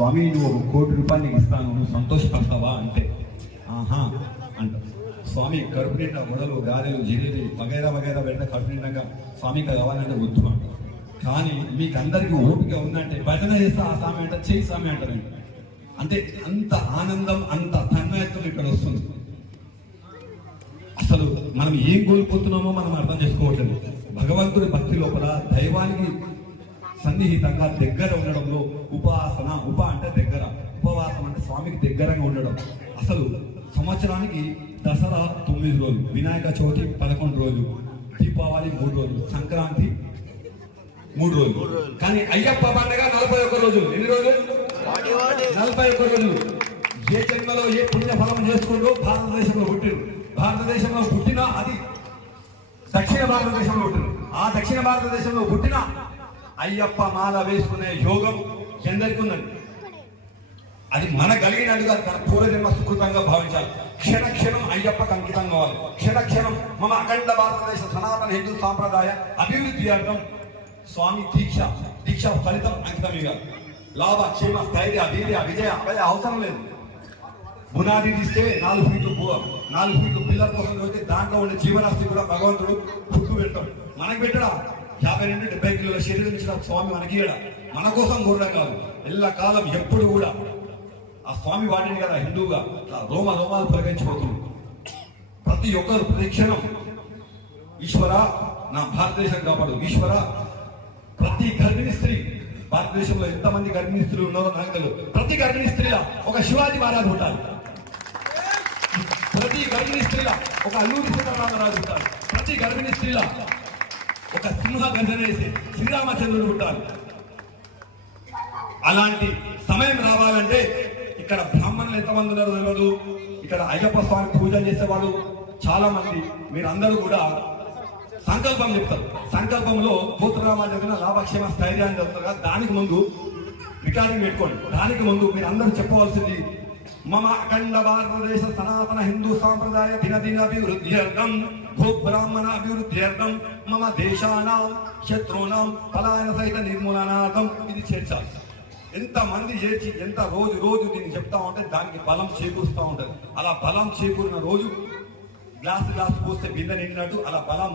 స్వామి నువ్వు ₹1,00,00,000 నీకు ఇస్తాను, నువ్వు సంతోషపడతావా అంటే ఆహా అంట. స్వామి కడుపు నిండా మొదలు గారెలు జిలేబీ వగైరా వగైరా పెడితే కడుపు నిండాక స్వామికి కావాలంటే వద్దు అంట. కానీ మీకు అందరికీ ఓపిక ఉందంటే భజన చేస్తే ఆ స్వామి అంట చేయి స్వామి అంటారండి. అంటే అంత ఆనందం అంత తన్మయత్వం ఇక్కడ వస్తుంది. అసలు మనం ఏం కోల్పోతున్నామో మనం అర్థం చేసుకోవట్లేదు. భగవంతుడి భక్తి లోపల దైవానికి సన్నిహితంగా దగ్గర ఉండడంలో ఉపాసన, అంటే దగ్గర, ఉపవాసం అంటే స్వామికి దగ్గరగా ఉండడం. అసలు సంవత్సరానికి దసరా 9 రోజులు, వినాయక చవితి 11 రోజులు, దీపావళి 3 రోజులు, సంక్రాంతి 3 రోజులు. కానీ అయ్యప్ప పండుగ 41 రోజులు. ఎన్ని రోజులు? 41 రోజులు. ఏ జన్మలో ఏ పుణ్యఫలం చేసుకుంటూ భారతదేశంలో పుట్టిరు. భారతదేశంలో పుట్టిన అది దక్షిణ భారతదేశంలో పుట్టిరు. ఆ దక్షిణ భారతదేశంలో పుట్టిన అయ్యప్ప మాల వేసుకునే యోగం ఎందరికీ ఉందండి. అది మన కలిగినట్టుగా తన పూర్వజన్మ సుకృతంగా భావించాలి. క్షణ క్షణం అయ్యప్పకు అంకితం కావాలి. క్షణ క్షణం మమ అఖండ భారతదేశ సనాతన హిందూ సాంప్రదాయ అభివృద్ధి అర్థం స్వామి దీక్ష ఫలితం అంకితం ఇవ్వాలి. లాభ క్షేమ స్థైర్య వీర్య విజయ అభయ అవసరం లేదు. బునాది తీస్తే 4 ఫీట్లు పిల్లల కోసం పోతే దాంట్లో ఉండే జీవరాశి కూడా భగవంతుడు పుట్టు పెడతాడు. మనకు పెట్టడా 50 నుండి 70 కిలోల శరీరం ఇచ్చిన స్వామి మనకి మన కోసం కోరడం కాదు. ఎల్ల కాలం ఎప్పుడు కూడా ఆ స్వామి వాడిని కదా హిందువుగా రోమాలు ప్రకటించిపోతుంది. ప్రతి ఒక్కరు ప్రతిక్షణం ఈశ్వర నా భారతదేశం కాపాడు, ఈశ్వర. ప్రతి గర్భిణీ స్త్రీ, భారతదేశంలో ఎంతమంది గర్భిణీ స్త్రీలు ఉన్నారో నాకు తెలియదు, ప్రతి గర్భిణీ స్త్రీలా ఒక శివాజీ మహారాజు ఉంటారు. ప్రతి గర్భిణీ స్త్రీలా ఒక అల్లూరి సీతారామరాజు ఉంటారు. ప్రతి గర్భిణీ స్త్రీలా ఒక సింహ గర్జన వేసి శ్రీరామచంద్రుడు ఉంటారు. అలాంటి సమయం రావాలంటే ఇక్కడ బ్రాహ్మణులు ఎంతమంది ఉన్నారో తెలియదు. ఇక్కడ అయ్యప్ప స్వామి పూజలు చేసేవాళ్ళు చాలా మంది. మీరందరూ కూడా సంకల్పం చెప్తారు. సంకల్పంలో భూతరామాజన లాభక్షేమ స్థైర్యాన్ని చెప్తారు కదా, దానికి ముందు రికార్డింగ్ పెట్టుకోండి. దానికి ముందు మీరు అందరూ చెప్పవలసింది మమ అఖండ భారతదేశ సనాతన హిందూ సాంప్రదాయ దినదినాభివృద్ధ్యర్థం భూబ్రాహ్మణ అభివృద్ధ్యర్థం మమ దేశానాం శత్రువునాం పలాయన సహిత నిర్మూలనార్థం. ఇది చేర్చాలి. ఎంతమంది చేర్చి ఎంత రోజు దీన్ని చెప్తా ఉంటే దానికి బలం చేకూరుస్తూ ఉంటది. అలా బలం చేకూరిన రోజు గ్లాసు పోస్తే బిందె నిండినట్టు అలా బలం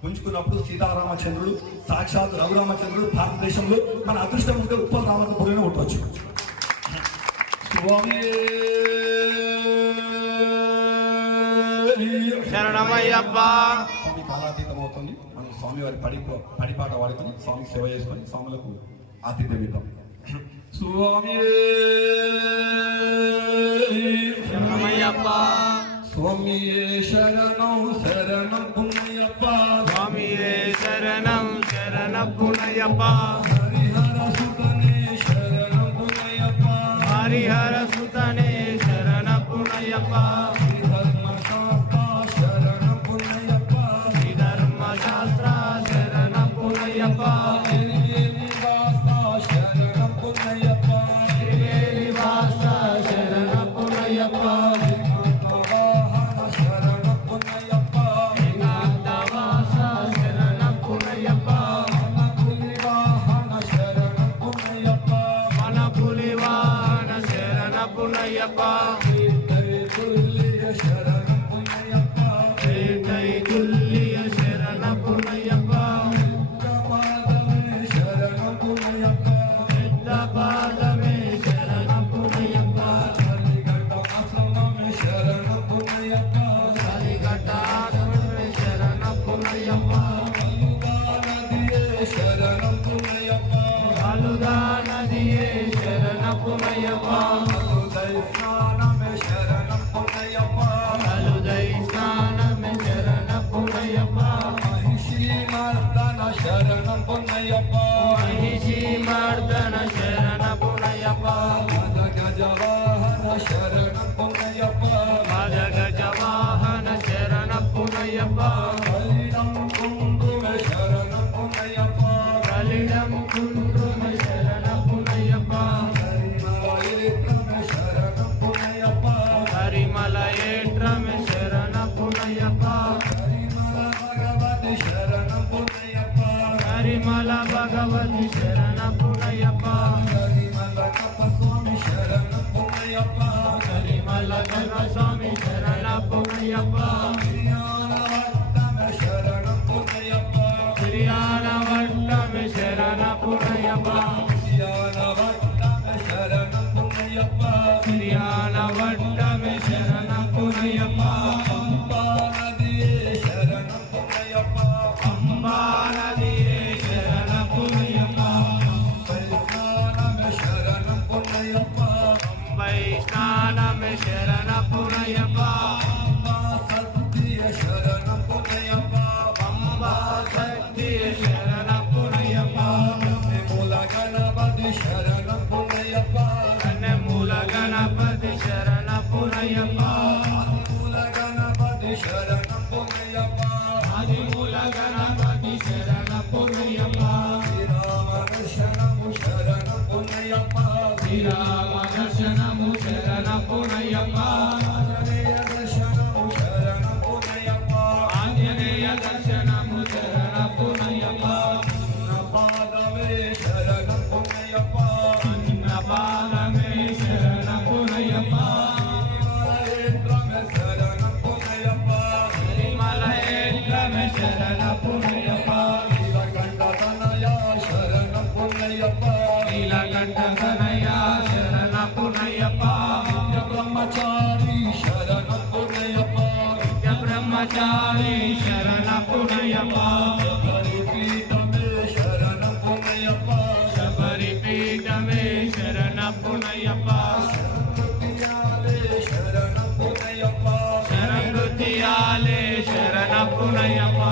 పుంజుకున్నప్పుడు సీతారామచంద్రుడు సాక్షాత్ రఘురామచంద్రుడు భారతదేశంలో మన అదృష్టం ఉంటే ఉప్పల్ రామకపురంలో ఉండవచ్చు. శరణమయ్యప్ప. స్వామి కాలాతీతం అవుతుంది. మనం స్వామి వారి పడిపాట వాడుకొని స్వామికి సేవ చేసుకొని స్వాములకు ఆతిథ్యం ఇద్దాం. స్వామి శరణమయ్యప్ప. స్వామియే శరణం శరణం పుణ్యప్ప. స్వామియే శరణం శరణం పుణ్యప్ప. హరిహర సుతనే శరణం పుణ్యప్ప. హరిహర సుతనే శరణం పుణ్యప్ప. ధర్మశాస్త్ర శరణం పుణ్యప్ప. ధర్మశాస్త్ర శరణం పుణ్యప్ప. శరణం పుణ్యప్ప. శరణం పుణ్యప్ప. మహిషీమర్దన శరణ పుణ్యప్ప. గజవాహన శరణం పుణ్యప్ప. గజవాహన శరణ పుణ్యప్ప. కలిడం కుంకుమ శరణం పుణ్యప్ప. కలిడం కుంకుమ శరణ పుణ్యప్ప. శరణం పుణ్యప్ప. హరిమలయేట్రమ శరణ పుణ్యప్ప. భగవతి శరణం పుణ్యప్ప. హరిమల భగవతి శరణ పుణ్యప్ప. హరిమల తపస్వ భజన స్వామి శరణపునయ్యప్ప శ్రీయానవట్టమి శరణపునయ్యప్ప శ్రీయానవట్టమి శరణపునయ్యప్ప పంబా నదియే శరణపునయ్యప్ప పంబై స్నానమి శరణపునయ్యప్ప పంబా సత్య శరణపునయ్యప్ప కన్నెమూల గణపతి శరణపునయ్యప్ప ఆదిమూల గణపతి శరణపునయ్యప్ప శ్రీరామ దర్శనము శరణపునయ్యప్ప ఆంజనేయ దర్శనము శరణపునయ్యప్ప అన్నపాదమే శరణపునయ్యప్ప శ్రీమలయేత్రమే శరణపునయ్యప్ప నీలకంఠతనయ శరణపునయ్యప్ప బ్రహ్మచారి శరణపునయ్యప్ప నిత్య బ్రహ్మచారి శరణపునయ్యప్ప శబరిపీఠమే శరణపునయ్యప్ప శరణృత్యాలే శరణపునయ్యప్ప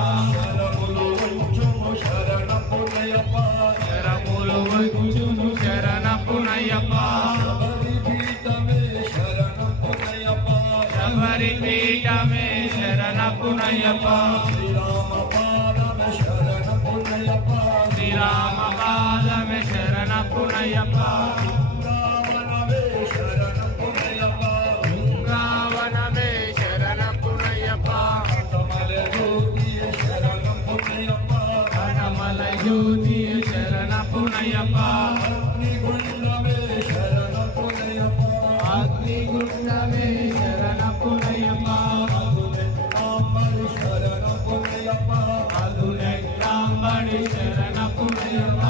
శరములు వంచును శరణపునయ్యప్ప శబరిపీఠమే శరణపునయ్యప్ప శ్రీరామ పాదమే శరణపునయ్యప్ప బృందావనమే శరణపునయ్యప్ప కనమల జ్యోతి శరణపునయ్యప్ప అగ్నిగుండమే శరణపునయ్యప్ప అదునెక్కాంబడి శరణపునయ్యప్ప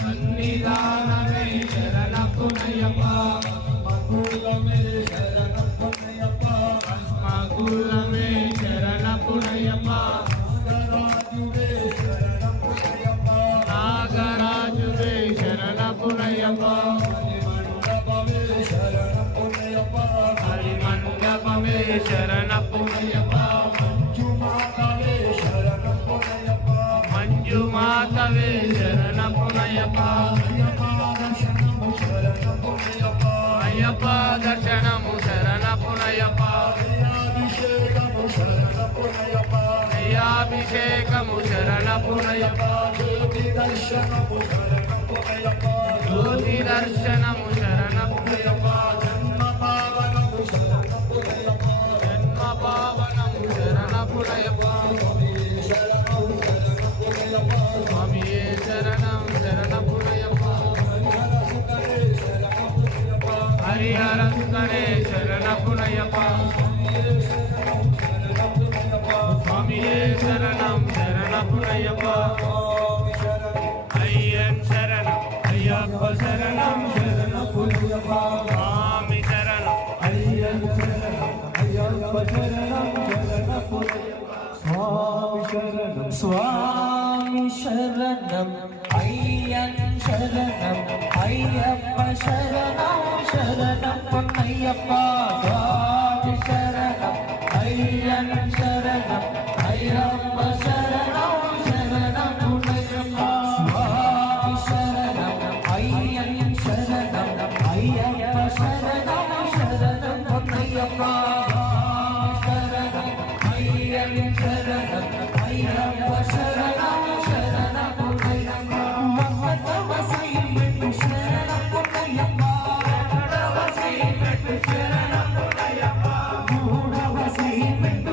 సన్నిధానమే శరణపునయ్యప్ప భస్మకులమే శరణపునయ్యప్ప నాగరాజువే శరణపునయ్యప్ప హరిమండపమే శరణపునయ్యప్ప మంజుమాతవే శరణపునయ్యప్ప అయ్యప్ప దర్శనము శరణపునయ్యప్ప అయ్యాభిషేకము శరణపునయ్యప్ప జ్యోతి దర్శనము శరణపునయ్యప్ప జన్మ పావనము శరణపునయ్యప్ప స్వామియే శరణం శరణపునయ్యప్ప హరిహర సుతనే శరణపునయ్యప్ప స్వామియే శరణం శరణపునయ్యప్ప అయ్యన్ శరణం అయ్యప్ప శరణం శరణపునయ్యప్ప స్వామి శరణం అయ్యన్ శరణం అయ్యప్ప శరణం శరణపునయ్యప్ప స్వామి శరణం అయ్యన్ శరణం అయ్యప్ప శరణం శరణపునయ్యప్ప స్వామి శరణం అయ్యన్ శరణం అయ్యప్ప శరణం శరణపునయ్యప్ప స్వామి శరణం అయ్యన్ శరణం అయ్యప్ప శరణం శరణపునయ్యప్ప శరణం అయ్యన్ శరణం అయ్యప్ప శరణం శరణపునయ్యప్ప మహతవ శ్రీమెట్టు శరణపునయ్యప్ప రెండవ శ్రీమెట్టు శరణపునయ్యప్ప మూడవ శ్రీమెట్టు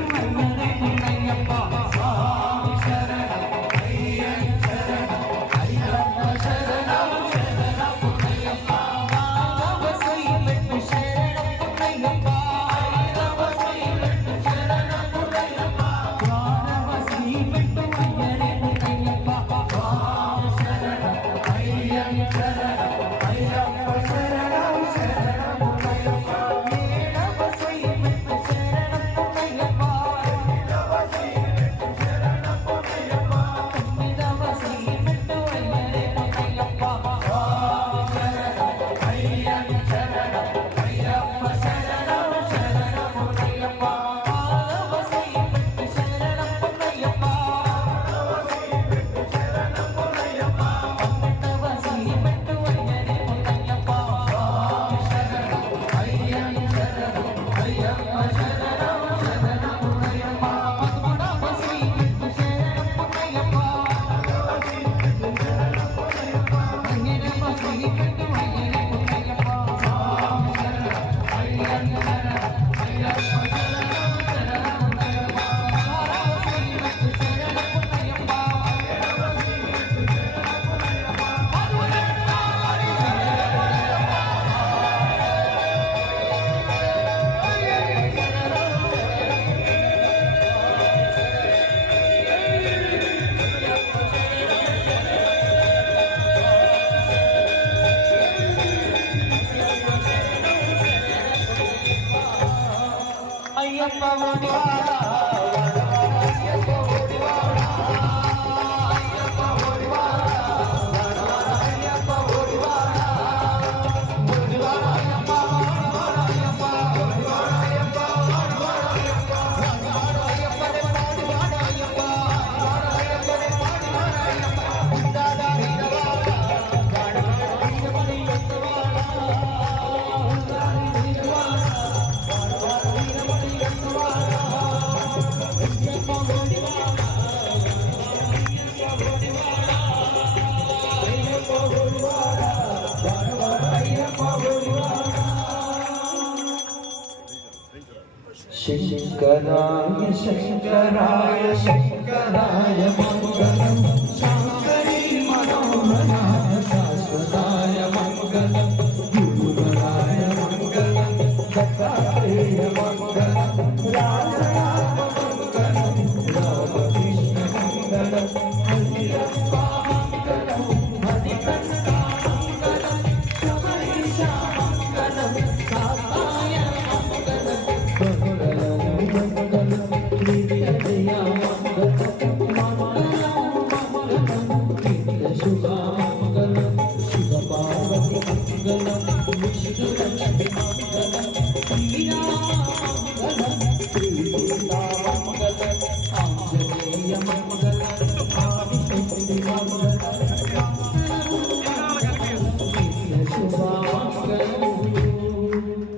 శంకరాయ శంకరాయ శంకరాయ మంగళం శాంకరీ మనోహరాయ శాశ్వతాయ మంగళం గురువరాయ మంగళం దత్తాత్రేయ మంగళం రాజరామ మంగళం రామకృష్ణ మంగళం హరిరప్ప మంగళం హరికృష్ణ మంగళం శబరీశ మంగళం శాస్తాయ మంగళం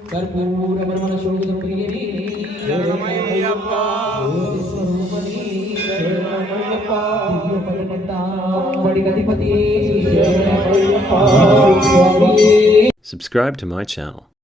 కర్పూర బ్రహ్మణ శోభిత ప్రియని శరణమయ్యప్ప Subscribe to my channel.